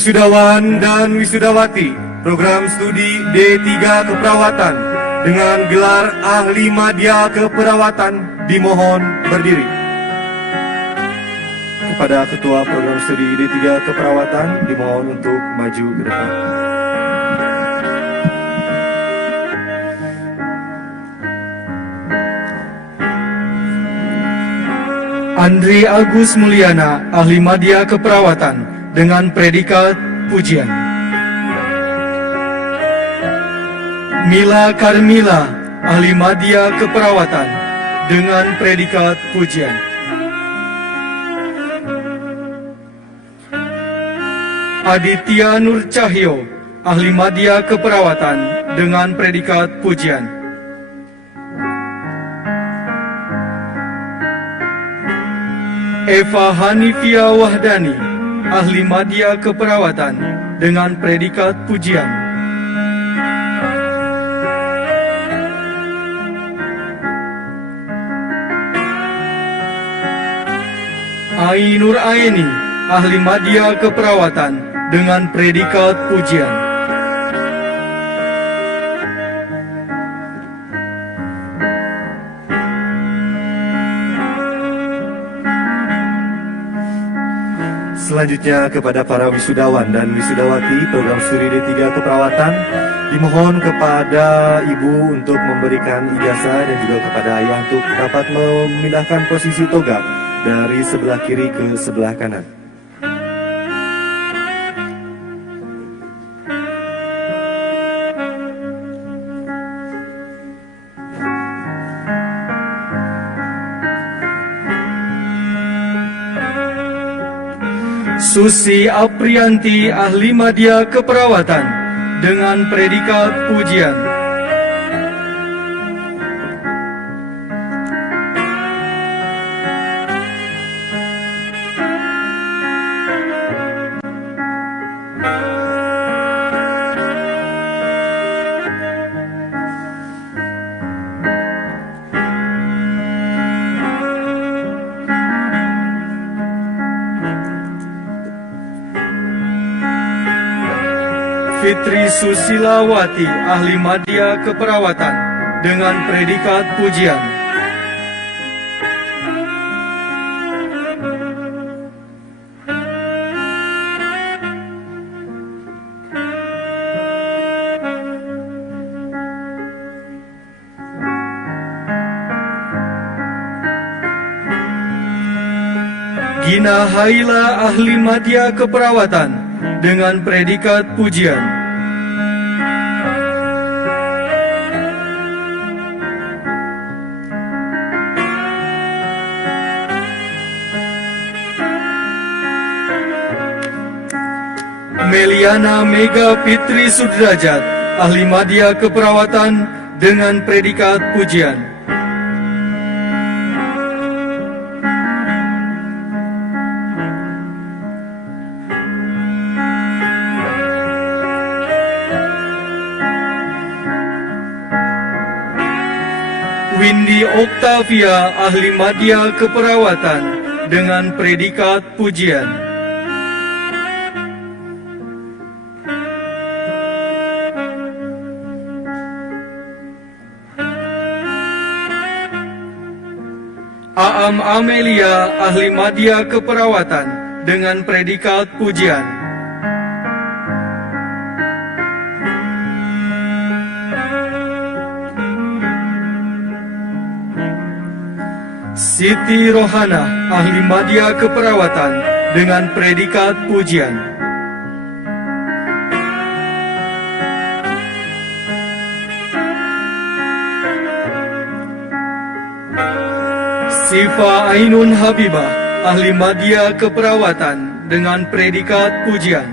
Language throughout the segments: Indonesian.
Wisudawan dan wisudawati program studi D3 Keperawatan dengan gelar Ahli Madya Keperawatan dimohon berdiri. Kepada Ketua Program Studi D3 Keperawatan dimohon untuk maju ke depan. Andri Agus Mulyana, Ahli Madya Keperawatan dengan predikat pujian. Mila Karmila, Ahli Madya Keperawatan dengan predikat pujian. Aditya Nur Cahyo, Ahli Madya Keperawatan dengan predikat pujian. Eva Hanifia Wahdani, Ahli Madya Keperawatan dengan predikat pujian. Ainur Aini, Ahli Madya Keperawatan dengan predikat pujian. Selanjutnya kepada para wisudawan dan wisudawati program studi D3 Keperawatan, dimohon kepada ibu untuk memberikan ijazah dan juga kepada ayah untuk dapat memindahkan posisi toga dari sebelah kiri ke sebelah kanan. Susi Aprianti, Ahli Madya Keperawatan dengan predikat pujian. Fitri Susilawati, Ahli Madya Keperawatan dengan predikat pujian. Gina Haila, Ahli Madya Keperawatan dengan predikat pujian. Meliana Mega Fitri Sudrajat, Ahli Madya Keperawatan dengan predikat pujian. Windy Octavia, Ahli Madya Keperawatan dengan predikat pujian. Aam Amelia, Ahli Madya Keperawatan dengan predikat pujian. Siti Rohana, Ahli Madya Keperawatan dengan predikat pujian. Sifa Ainun Habibah, Ahli Madya Keperawatan dengan predikat pujian.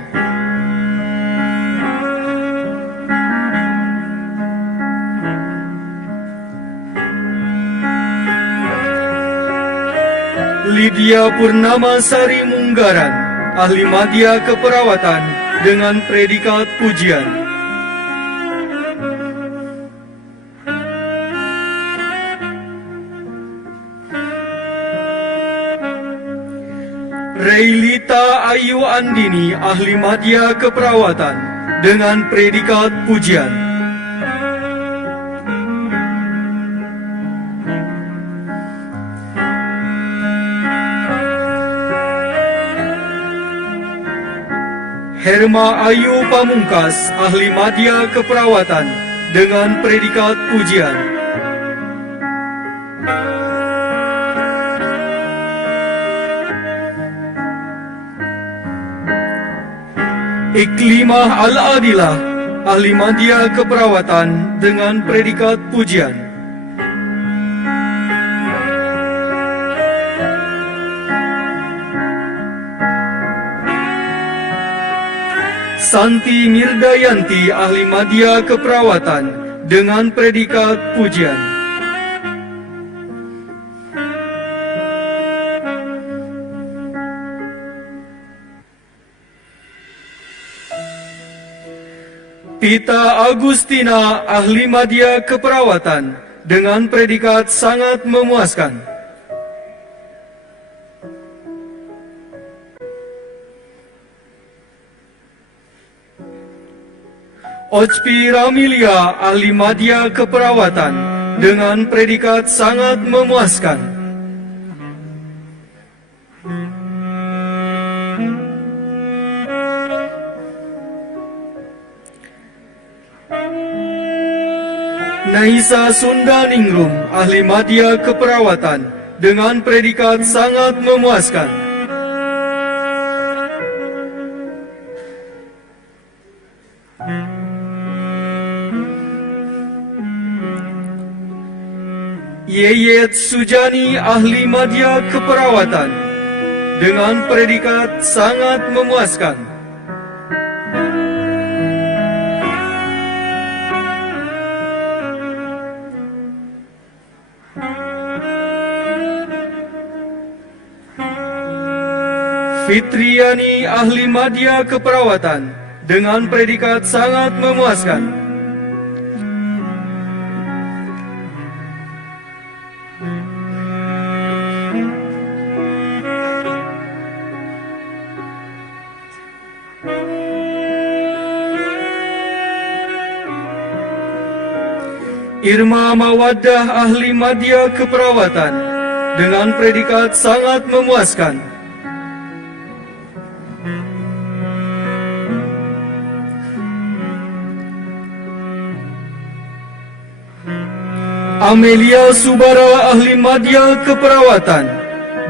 Lydia Purnama Sari Munggaran, Ahli Madya Keperawatan dengan predikat pujian. Reylita Ayu Andini, ahli madya keperawatan, dengan predikat pujian. Herma Ayu Pamungkas, ahli madya keperawatan, dengan predikat pujian. Iklimah Al-Adilah, ahli madya keperawatan, dengan predikat pujian. Santi Mirdayanti, ahli madya keperawatan, dengan predikat pujian. Pita Agustina, ahli madya keperawatan, dengan predikat sangat memuaskan. Ochpi Ramilia, ahli madya keperawatan, dengan predikat sangat memuaskan. Naisa Sundaningrum, ahli madya keperawatan, dengan predikat sangat memuaskan. Yeyet Sujani, ahli madya keperawatan, dengan predikat sangat memuaskan. Fitriani, ahli madya keperawatan, dengan predikat sangat memuaskan. Irma Mawaddah, ahli madya keperawatan, dengan predikat sangat memuaskan. Amelia Subara, ahli madya keperawatan,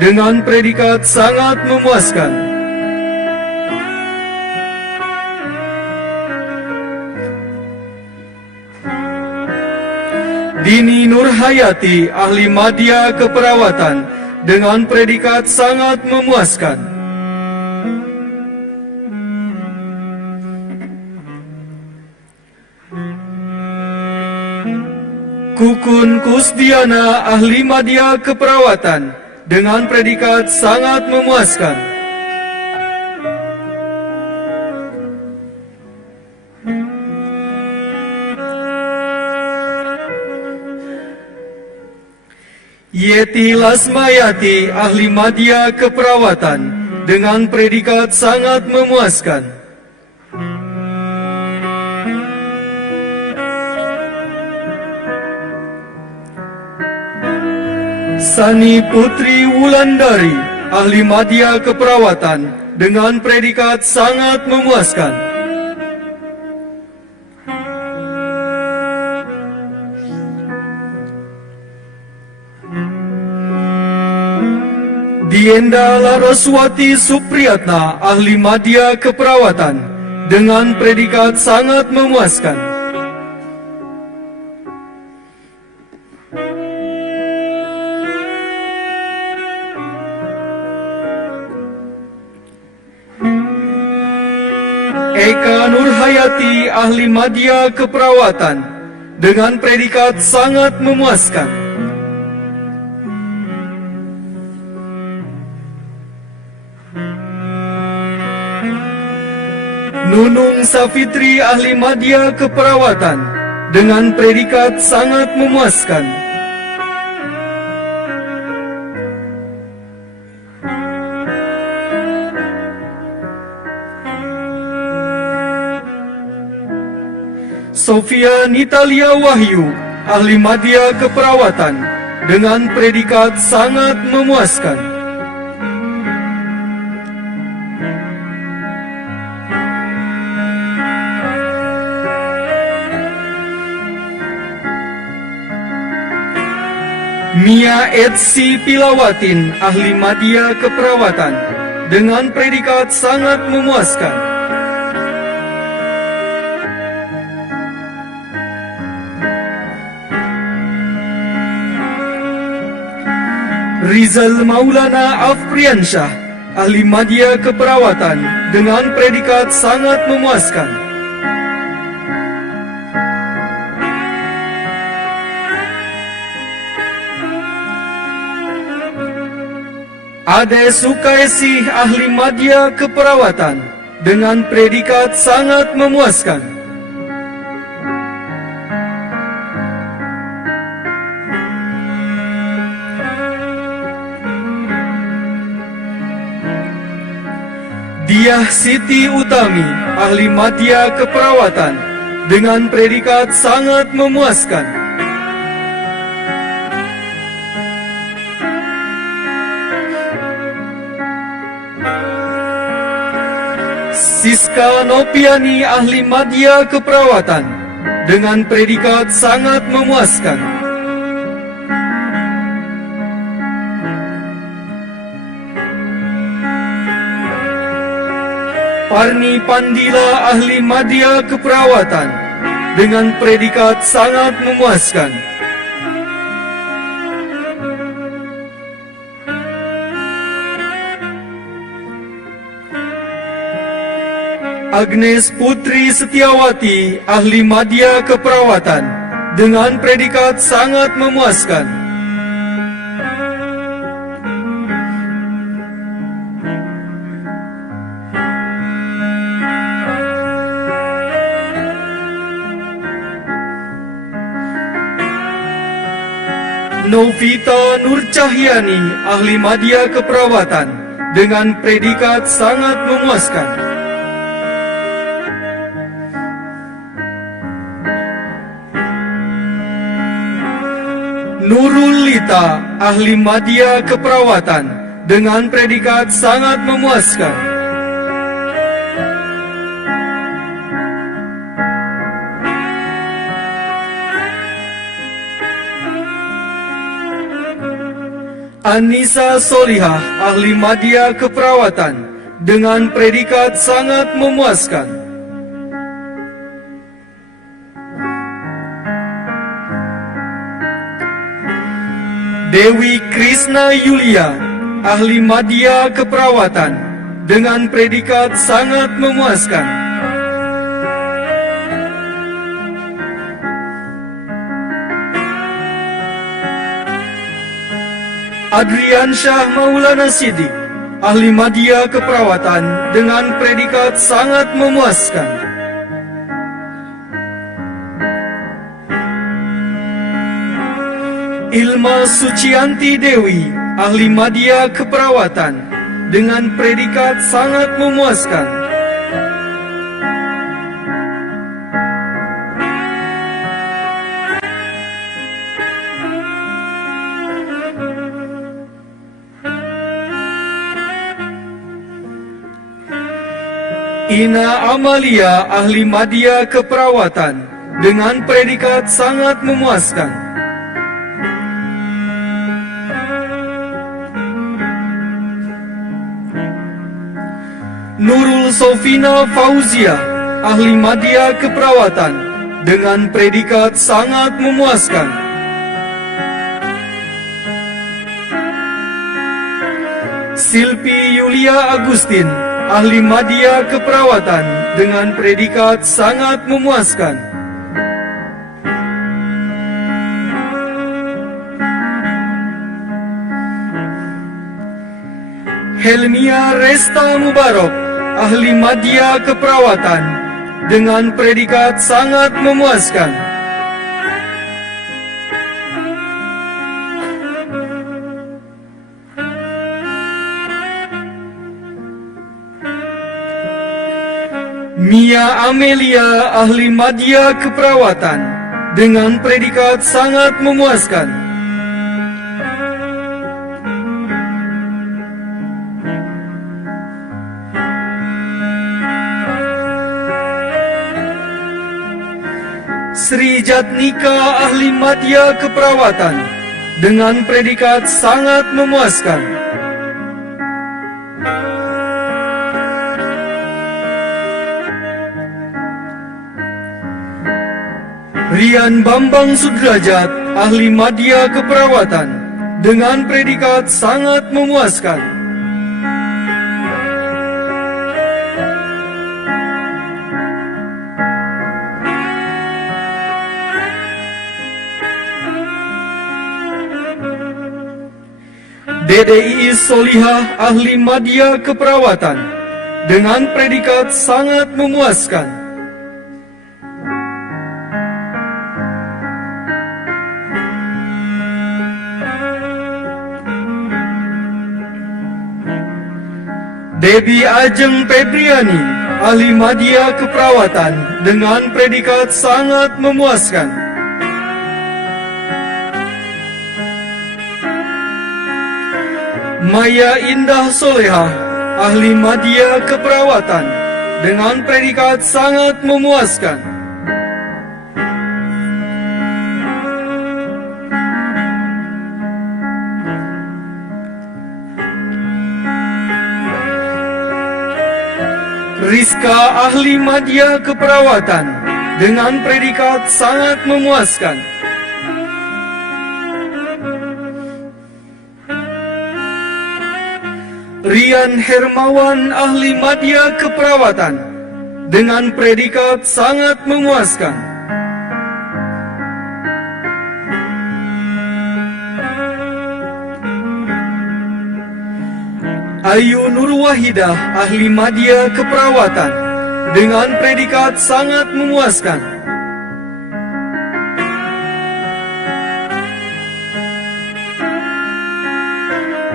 dengan predikat sangat memuaskan. Dini Nurhayati, ahli madya keperawatan, dengan predikat sangat memuaskan. Kukun Kusdiana, ahli madya keperawatan, dengan predikat sangat memuaskan. Yeti Lasmayati, ahli madya keperawatan, dengan predikat sangat memuaskan. Sani Putri Wulandari, ahli madya keperawatan, dengan predikat sangat memuaskan. Dienda Laraswati Supriyatna, ahli madya keperawatan, dengan predikat sangat memuaskan. Eka Nurhayati, ahli madya keperawatan, dengan predikat sangat memuaskan. Nunung Safitri, ahli madya keperawatan, dengan predikat sangat memuaskan. Sofia Nitalia Wahyu, ahli madya keperawatan, dengan predikat sangat memuaskan. Mia Etsi Pilawatin, ahli madya keperawatan, dengan predikat sangat memuaskan. Rizal Maulana Afriansyah, ahli madya keperawatan, dengan predikat sangat memuaskan. Ade Sukaisi, ahli madya keperawatan, dengan predikat sangat memuaskan. Diah Siti Utami, ahli madya keperawatan, dengan predikat sangat memuaskan. Siska Nopiani, ahli madya keperawatan, dengan predikat sangat memuaskan. Parni Pandila, ahli madya keperawatan, dengan predikat sangat memuaskan. Agnes Putri Setiawati, ahli madya keperawatan, dengan predikat sangat memuaskan. Novita Nur Cahyani, ahli madya keperawatan, dengan predikat sangat memuaskan. Nurul Lita, ahli madya keperawatan, dengan predikat sangat memuaskan. Anissa Solihah, ahli madya keperawatan, dengan predikat sangat memuaskan. Dewi Krishna Yulia, ahli madya keperawatan, dengan predikat sangat memuaskan. Adriansyah Maulana Siddiq, ahli madya keperawatan, dengan predikat sangat memuaskan. Ilma Sucianti Dewi, ahli madya keperawatan, dengan predikat sangat memuaskan. Ina Amalia, ahli madya keperawatan, dengan predikat sangat memuaskan. Nurul Sofina Fauzia, ahli madya keperawatan, dengan predikat sangat memuaskan. Silpi Yulia Agustin, ahli madya keperawatan, dengan predikat sangat memuaskan. Helmia Resta Mubarok, ahli madya keperawatan, dengan predikat sangat memuaskan. Mia Amelia, ahli media keperawatan, dengan predikat sangat memuaskan. Sri Jatnika, ahli media keperawatan, dengan predikat sangat memuaskan. Rian Bambang Sudrajat, ahli media keperawatan, dengan predikat sangat memuaskan. Dede Iis Solihah, ahli media keperawatan, dengan predikat sangat memuaskan. Debbie Ajeng Febriani, ahli media keperawatan, dengan predikat sangat memuaskan. Maya Indah Solehah, ahli media keperawatan, dengan predikat sangat memuaskan. Rizka, ahli media keperawatan, dengan predikat sangat memuaskan. Rian Hermawan, ahli media keperawatan, dengan predikat sangat memuaskan. Ayu Nur Wahidah, ahli media keperawatan, dengan predikat sangat memuaskan.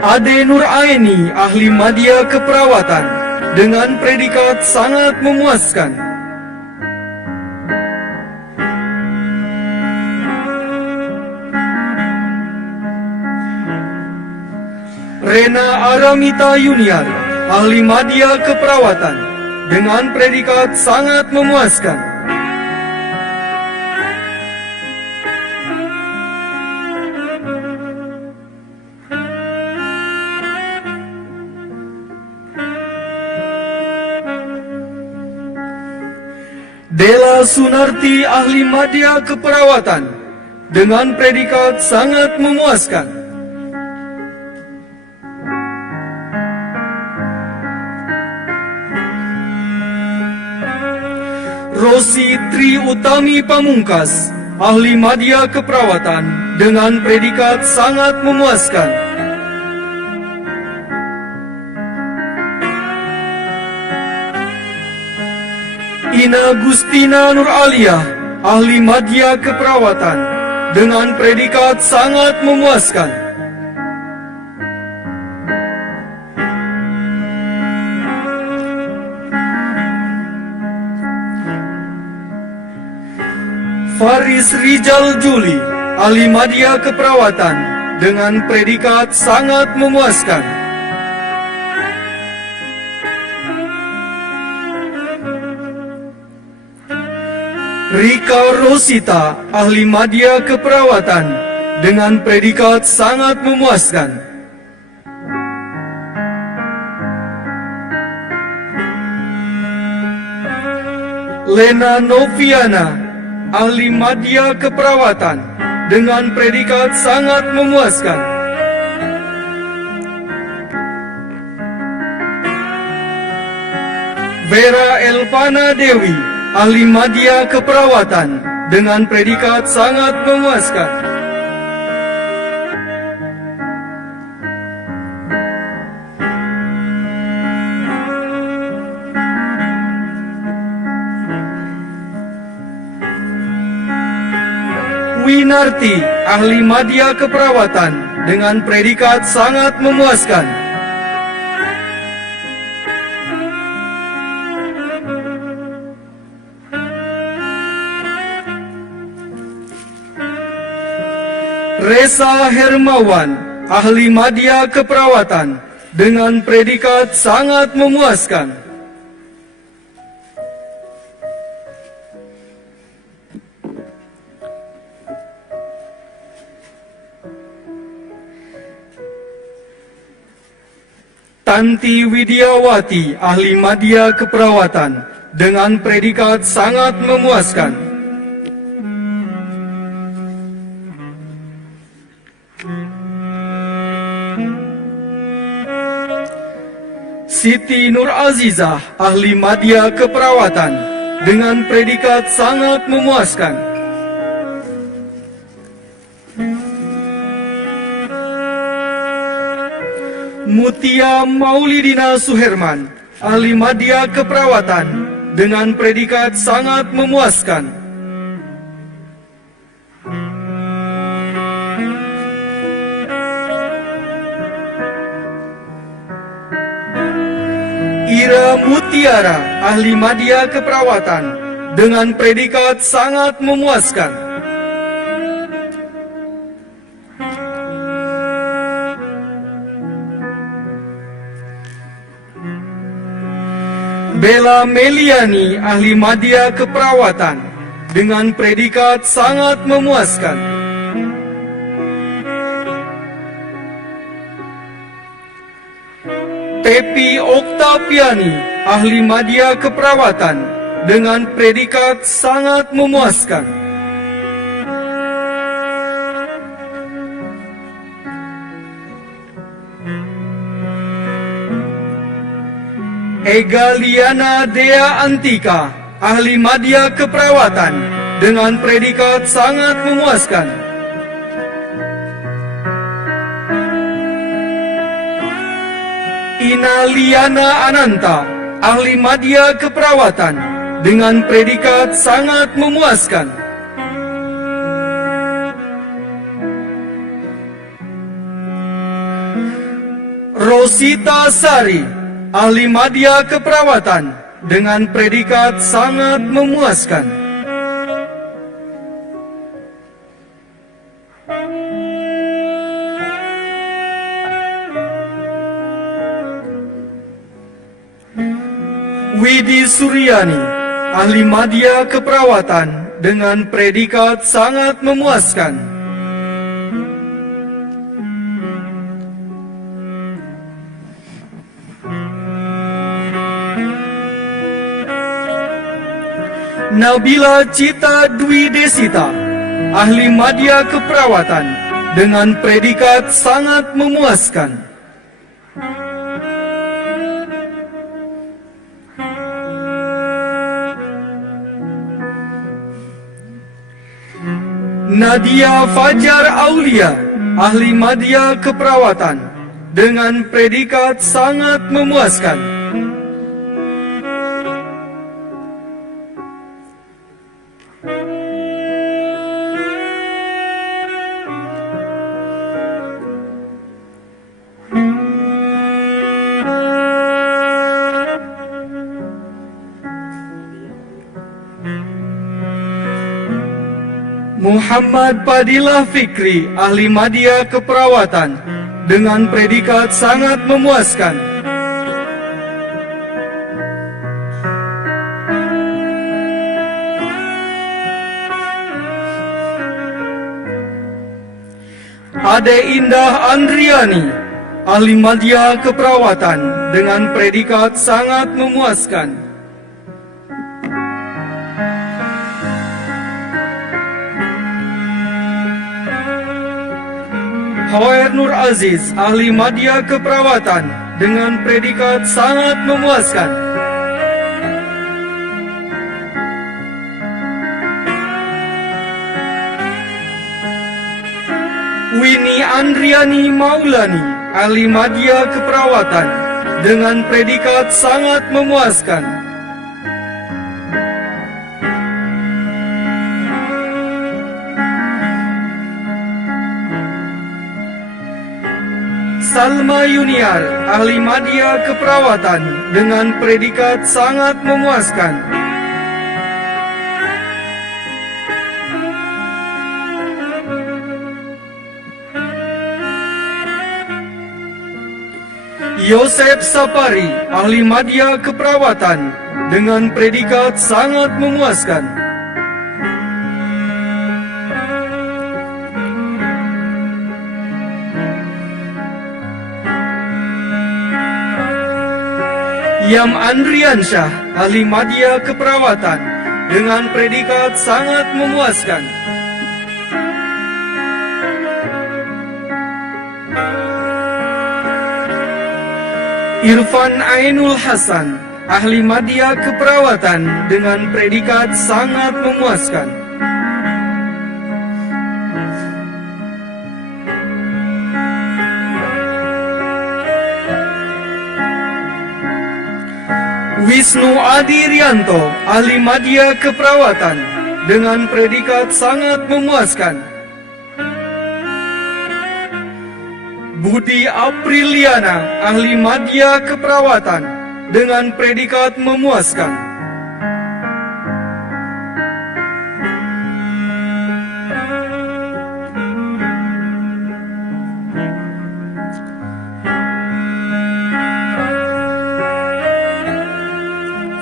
Ade Nur Aini, ahli media keperawatan, dengan predikat sangat memuaskan. Rena Aramita Yuniar, ahli media keperawatan, dengan predikat sangat memuaskan. Dela Sunarti, ahli media keperawatan, dengan predikat sangat memuaskan. Rosi Tri Utami Pamungkas, ahli media keperawatan, dengan predikat sangat memuaskan. Ina Gustina Nur Alia, ahli media keperawatan, dengan predikat sangat memuaskan. Faris Rijal Juli, ahli media keperawatan, dengan predikat sangat memuaskan. Rika Rosita, ahli media keperawatan, dengan predikat sangat memuaskan. Lena Noviana, ahli media keperawatan, dengan predikat sangat memuaskan. Vera Elvana Dewi, ahli media keperawatan, dengan predikat sangat memuaskan. Winarti, ahli media keperawatan, dengan predikat sangat memuaskan. Resa Hermawan, ahli madya keperawatan, dengan predikat sangat memuaskan. Tanti Widiawati, ahli madya keperawatan, dengan predikat sangat memuaskan. Siti Nur Azizah, ahli madya keperawatan, dengan predikat sangat memuaskan. Mutia Maulidina Suherman, ahli madya keperawatan, dengan predikat sangat memuaskan. Ira Mutiara, ahli madya keperawatan, dengan predikat sangat memuaskan. Bella Meliani, ahli madya keperawatan, dengan predikat sangat memuaskan. Pepi Oktaviani, ahli madya keperawatan, dengan predikat sangat memuaskan. Ega Liana Dea Antika, ahli madya keperawatan, dengan predikat sangat memuaskan. Ina Liana Ananta, ahli madya keperawatan, dengan predikat sangat memuaskan. Rosita Sari, ahli madya keperawatan, dengan predikat sangat memuaskan. Widi Suryani, ahli madya keperawatan, dengan predikat sangat memuaskan. Nabila Cita Dwi Desita, ahli madya keperawatan, dengan predikat sangat memuaskan. Nadia Fajar Aulia, ahli madya keperawatan, dengan predikat sangat memuaskan. Muhammad Padilah Fikri, ahli madya keperawatan, dengan predikat sangat memuaskan. Ade Indah Andriani, ahli madya keperawatan, dengan predikat sangat memuaskan. Hoer Nur Aziz, ahli madya keperawatan, dengan predikat sangat memuaskan. Winnie Andriani Maulani, ahli madya keperawatan, dengan predikat sangat memuaskan. Salma Yuniar, ahli madya keperawatan, dengan predikat sangat memuaskan. Yosep Sapari, ahli madya keperawatan, dengan predikat sangat memuaskan. Yam Andriansyah, ahli madya keperawatan, dengan predikat sangat memuaskan. Irfan Ainul Hasan, ahli madya keperawatan, dengan predikat sangat memuaskan. Wisnu Adi Rianto, ahli madya keperawatan, dengan predikat sangat memuaskan. Budi Apriliana, ahli madya keperawatan, dengan predikat memuaskan.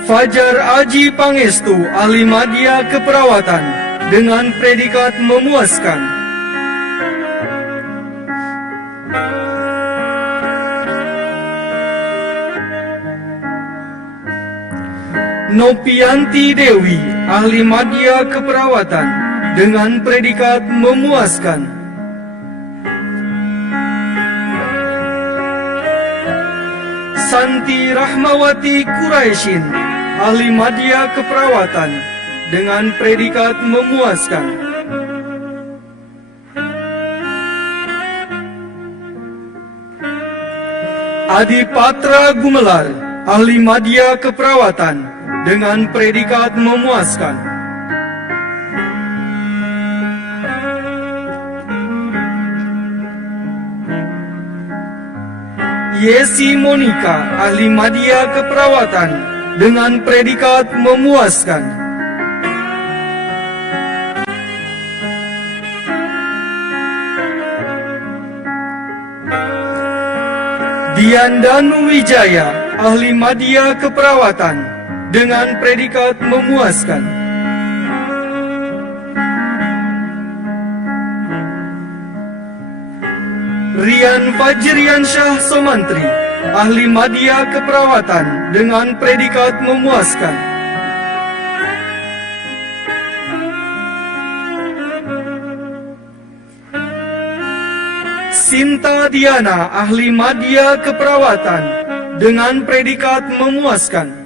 Fajar Aji Pangestu, ahli madya keperawatan, dengan predikat memuaskan. Nopianti Dewi, ahli madya keperawatan, dengan predikat memuaskan. Santi Rahmawati Quraisyin, ahli madya keperawatan, dengan predikat memuaskan. Adi Patra Gumelar, ahli madya keperawatan, dengan predikat memuaskan. Yesi Monika, ahli madya keperawatan, dengan predikat memuaskan. Dian Danu Wijaya, ahli madya keperawatan, dengan predikat memuaskan. Rian Fajriansyah Somantri, ahli madya keperawatan, dengan predikat memuaskan. Sinta Diana, ahli madya keperawatan, dengan predikat memuaskan.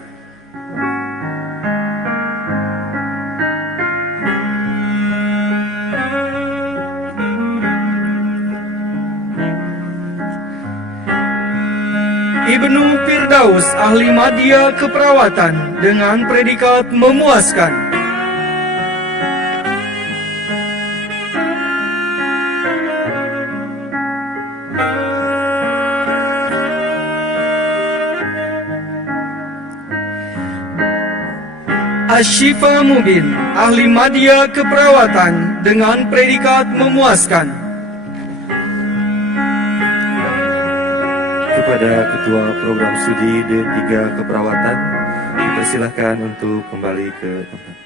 Ibnu Firdaus, ahli madya keperawatan, dengan predikat memuaskan. Ashifa Mubin, ahli madya keperawatan, dengan predikat memuaskan. Kepada Ketua Program Studi D3 Keperawatan, dipersilahkan untuk kembali ke tempat.